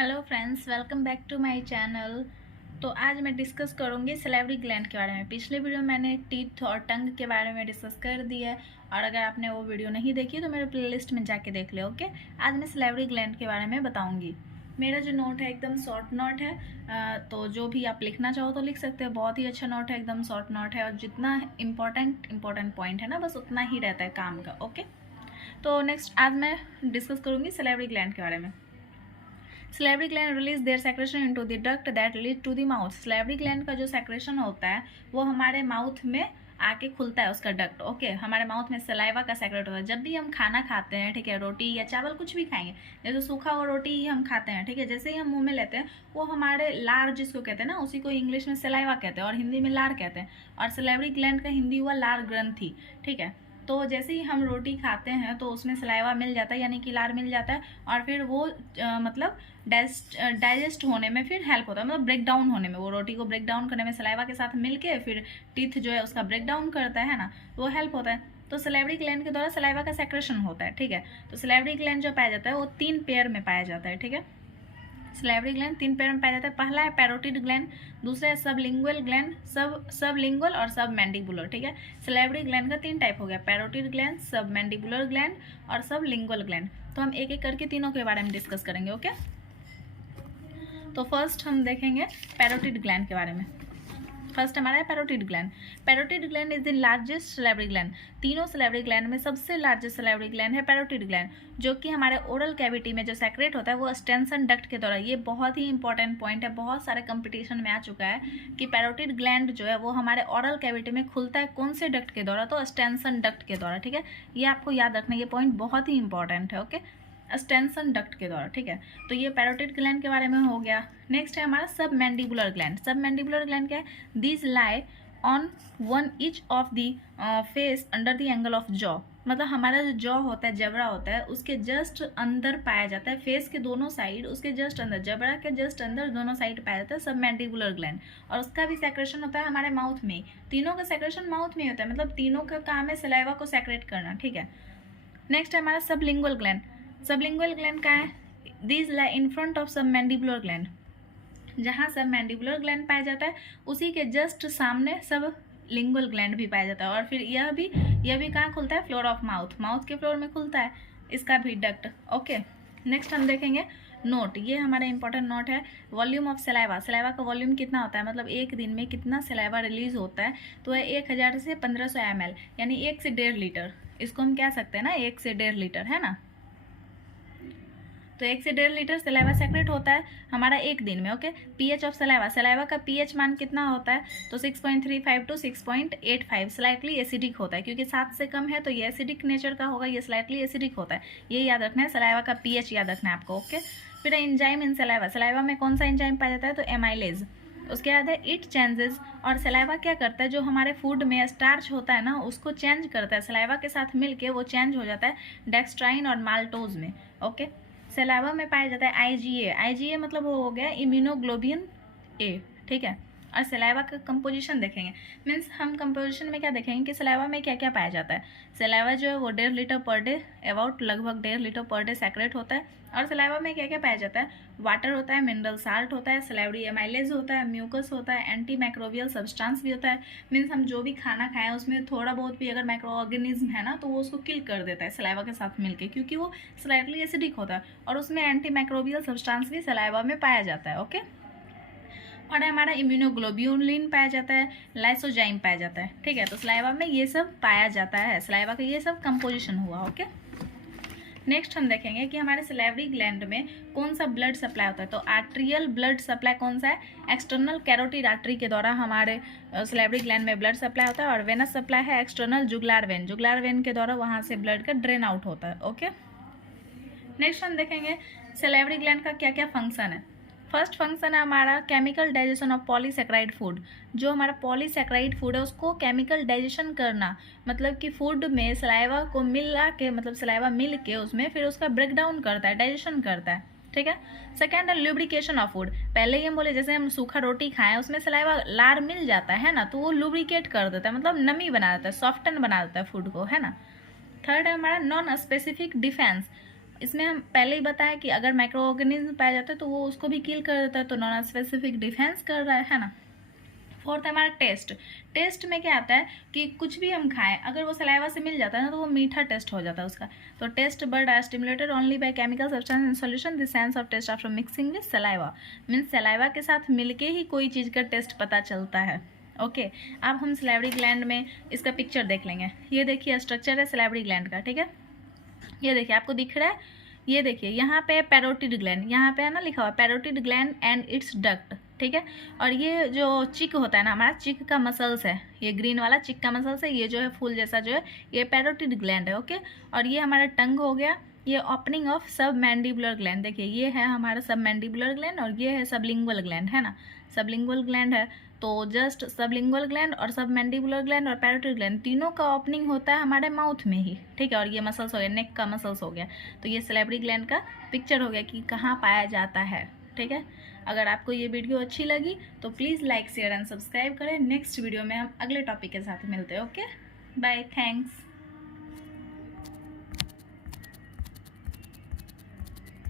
Hello friends, welcome back to my channel. तो आज मैं डिस्कस करूंगी सैलिवरी ग्लैंड के बारे में। पिछले वीडियो में मैंने टीथ और टंग के बारे में डिस्कस कर दिया है, और अगर आपने वो वीडियो नहीं देखी तो मेरे प्लेलिस्ट में जाके देख ले। ओके, आज मैं सैलिवरी ग्लैंड के बारे में बताऊंगी। मेरा जो नोट है एकदम शॉर्ट नोट है, तो जो भी आप लिखना चाहो तो लिख सकते हो। बहुत ही अच्छा नोट है, एकदम शॉर्ट नोट है, और जितना इंपॉर्टेंट पॉइंट है ना, बस उतना ही रहता है काम का। ओके, तो नेक्स्ट आज मैं डिस्कस करूँगी सैलिवरी ग्लैंड के बारे में। Salivary gland release their secretion into the duct that lead to the mouth. Salivary gland का जो सेक्रेशन होता है वो हमारे माउथ में आके खुलता है, उसका डक्ट। ओके, हमारे माउथ में सलाइवा का सेक्रेट होता है। जब भी हम खाना खाते हैं, ठीक है, रोटी या चावल कुछ भी खाएंगे, जैसे सूखा हुआ रोटी ही हम खाते हैं, ठीक है, जैसे ही हम मुंह में लेते हैं वो हमारे लार जिसको कहते हैं ना, उसी को इंग्लिश में सलाइवा कहते हैं और हिंदी में लार कहते हैं। और सैलिवरी ग्लैंड का हिंदी हुआ लार ग्रंथि, ठीक है। तो जैसे ही हम रोटी खाते हैं तो उसमें सलाइवा मिल जाता है, यानी कि लार मिल जाता है, और फिर वो मतलब डाइजेस्ट होने में फिर हेल्प होता है, मतलब ब्रेक डाउन होने में, वो रोटी को ब्रेक डाउन करने में सलाइवा के साथ मिलके फिर टीथ जो है उसका ब्रेक डाउन करता है ना, वो हेल्प होता है। तो सैलिवरी ग्लैंड के द्वारा सलाइवा का सेक्रेशन होता है, ठीक है। तो सैलिवरी ग्लैंड जो पाया जाता है वो 3 पेयर में पाया जाता है, ठीक है। सैलिवरी ग्लैंड 3 पेयर में पाया जाता है। पहला है पैरोटिड ग्लैंड, दूसरा है सबलिंगुअल ग्लैंड, सबलिंगुअल और सब मैंडिबुलर, ठीक है। सैलिवरी ग्लैंड का 3 टाइप हो गया, पैरोटिड ग्लैंड, सब मैंडिबुलर ग्लैंड और सबलिंगुअल ग्लैंड। तो हम एक एक करके तीनों के बारे में डिस्कस करेंगे। ओके, तो फर्स्ट हम देखेंगे पैरोटिड ग्लैंड के बारे में। फर्स्ट हमारा है parotid gland. Parotid gland is the largest salivary gland. तीनों सैलिवरी ग्लैंड में सबसे लार्जेस्ट सैलिवरी ग्लैंड है पैरोटिड ग्लैंड, जो कि हमारे ओरल कैविटी में जो सेक्रेट होता है वो स्टेंसन डक्ट के द्वारा। ये बहुत ही इंपॉर्टेंट पॉइंट है, बहुत सारे कंपटीशन में आ चुका है कि पैरोटिड ग्लैंड जो है वो हमारे ओरल कैविटी में खुलता है कौन से डक्ट के द्वारा, तो स्टेंसन डक्ट के द्वारा, ठीक है। ये आपको याद रखना, ये पॉइंट बहुत ही इंपॉर्टेंट है। ओके, स्टेंसन डक्ट के द्वारा, ठीक है। तो ये पैरोटिड ग्लैंड के बारे में हो गया। नेक्स्ट है हमारा सब मैंडिबुलर ग्लैंड। सब मैंडिबुलर ग्लैंड क्या है? These lie on one each of the face under the angle of jaw. मतलब हमारा जो जॉ होता है, जबड़ा होता है, उसके जस्ट अंदर पाया जाता है, फेस के दोनों साइड, उसके जस्ट अंदर, जबड़ा के जस्ट अंदर दोनों साइड पाया जाता है सब मैंडिबुलर ग्लैंड। और उसका भी सेक्रेशन होता है हमारे माउथ में। तीनों का सेक्रेशन माउथ में होता है, मतलब तीनों का काम है सलाइवा को सेक्रेट करना, ठीक है। नेक्स्ट है हमारा सबलिंगुअल ग्लैंड। सबलिंगुअल ग्लैंड का है? These lie in front of सब मैंडिबुलर ग्लैंड। जहाँ सब मैंडिबुलर ग्लैंड पाया जाता है उसी के जस्ट सामने सब लिंगुअल ग्लैंड भी पाया जाता है। और फिर यह भी कहाँ खुलता है? फ्लोर ऑफ माउथ, माउथ के फ्लोर में खुलता है इसका भी डक्ट। ओके, नेक्स्ट हम देखेंगे नोट। ये हमारा इंपॉर्टेंट नोट है, वॉल्यूम ऑफ सलाइवा। सलाइवा का वॉल्यूम कितना होता है, मतलब एक दिन में कितना सलाइवा रिलीज होता है, तो है 1000 से 1500 ml, यानी 1 से 1.5 लीटर। इसको हम कह सकते हैं ना, 1 से 1.5 लीटर, है ना। तो 1 से 1.5 लीटर सलाइवा सेक्रेट होता है हमारा एक दिन में। Okay, pH of saliva. Saliva का पीएच मान कितना होता है, तो 6.35 टू 6.85। स्लाइटली एसिडिक होता है, क्योंकि 7 से कम है तो ये एसिडिक नेचर का होगा, ये स्लाइटली एसिडिक होता है। ये याद रखना है, सलाइवा का पीएच याद रखना है आपको। ओके, फिर एंजाइम इन सलाइवा। सलाइवा में कौन सा एंजाइम पाया जाता है, तो एमाइलेज। उसके बाद है इट चेंजेस। और सलाइवा क्या करता है, जो हमारे फूड में स्टार्च होता है ना, उसको चेंज करता है, सलाइवा के साथ मिलके वो चेंज हो जाता है डेक्स्ट्राइन और माल्टोज में। ओके, सलाइवा में पाया जाता है आईजीए। आईजीए मतलब वो हो गया इम्यूनोग्लोबिन ए, ठीक है। और सलाइवा का कंपोजिशन देखेंगे, मीन्स हम कंपोजिशन में क्या देखेंगे कि सलाइवा में क्या क्या पाया जाता है। सलाइवा जो है वो 1.5 लीटर पर डे, अबाउट लगभग 1.5 लीटर पर डे सेक्रेट होता है। और सलाइवा में क्या क्या पाया जाता है? वाटर होता है, मिनरल साल्ट होता है, सलाइवरी एमाइलेज होता है, म्यूकस होता है, एंटी माइक्रोबियल सब्सटेंस भी होता है। मीन्स हम जो भी खाना खाएं उसमें थोड़ा बहुत भी अगर माइक्रो ऑर्गेनिज्म है ना, तो वो उसको किल कर देता है सलाइवा के साथ मिलके, क्योंकि वो स्लाइटली एसिडिक होता है। और उसमें एंटी माइक्रोबियल सब्सटेंस भी सलाइवा में पाया जाता है। ओके, और हमारा इम्यूनोग्लोब्यूलिन पाया जाता है, लाइसोजाइम पाया जाता है, ठीक है। तो सलाइवा में ये सब पाया जाता है, सलाइवा का ये सब कंपोजिशन हुआ। ओके, नेक्स्ट हम देखेंगे कि हमारे सैलिवरी ग्लैंड में कौन सा ब्लड सप्लाई होता है। तो आर्ट्रियल ब्लड सप्लाई कौन सा है? एक्सटर्नल कैरोटिड आर्टरी के द्वारा हमारे सैलिवरी ग्लैंड में ब्लड सप्लाई होता है। और वेनस सप्लाई है एक्सटर्नल जुगुलार वेन। जुगुलार वेन के द्वारा वहाँ से ब्लड का ड्रेन आउट होता है। ओके, नेक्स्ट हम देखेंगे सैलिवरी ग्लैंड का क्या क्या फंक्शन है। फर्स्ट फंक्शन है हमारा chemical digestion of polysaccharide food. जो हमारा पॉलीसेक्राइड फूड है उसको केमिकल डाइजेशन करना, मतलब कि फूड में सलाइवा को मिला के, मतलब सलाइवा मिल के उसमें फिर उसका ब्रेक डाउन करता है, डाइजेशन करता है, ठीक है। सेकेंड है लुब्रिकेशन ऑफ फूड। पहले ही हम बोले जैसे हम सूखा रोटी खाएं उसमें सलाइवा लार मिल जाता है ना, तो वो लुब्रिकेट कर देता है, मतलब नमी बना देता है, सॉफ्टन बना देता है फूड को, है ना। थर्ड है हमारा नॉन स्पेसिफिक डिफेंस। इसमें हम पहले ही बताया कि अगर माइक्रो ऑर्गेनिज्म पाया जाता है तो वो उसको भी किल कर देता है, तो नॉन स्पेसिफिक डिफेंस कर रहा है ना। फोर्थ हमारा टेस्ट में क्या आता है कि कुछ भी हम खाएं अगर वो सलाइवा से मिल जाता है ना तो वो मीठा टेस्ट हो जाता है उसका। तो टेस्ट बर्ड are stimulated only by chemical substance in solution, the sense of taste after mixing with saliva. Means saliva के साथ मिलके ही कोई चीज़ का टेस्ट पता चलता है। ओके अब हम सलाइवरी ग्लैंड में इसका पिक्चर देख लेंगे। ये देखिए स्ट्रक्चर है सलाइवरी ग्लैंड का, ठीक है। ये देखिए आपको दिख रहा है, ये देखिए यहाँ पे पैरोटिड ग्लैंड, यहाँ पे है ना लिखा हुआ parotid gland and it's duct, ठीक है। और ये जो चिक होता है ना हमारा, चिक का मसल्स है, ये ग्रीन वाला चिक का मसल्स है, ये जो है फूल जैसा जो है ये पैरोटिड ग्लैंड है। ओके और ये हमारा टंग हो गया, ये ओपनिंग ऑफ सब मैंडिबुलर ग्लैंड, देखिए ये है हमारा सब मैंडिबुलर ग्लैंड और ये है सबलिंगुअल ग्लैंड, है ना। सबलिंगुअल ग्लैंड है तो जस्ट सबलिंगुअल ग्लैंड और सब मैंडिबुलर ग्लैंड और पैरोटिड ग्लैंड तीनों का ओपनिंग होता है हमारे माउथ में ही, ठीक है। और ये मसल्स हो गया, नेक का मसल्स हो गया। तो ये सैलिवरी ग्लैंड का पिक्चर हो गया कि कहाँ पाया जाता है, ठीक है। अगर आपको ये वीडियो अच्छी लगी तो please like share and subscribe करें। नेक्स्ट वीडियो में हम अगले टॉपिक के साथ मिलते हैं। Okay bye, thanks.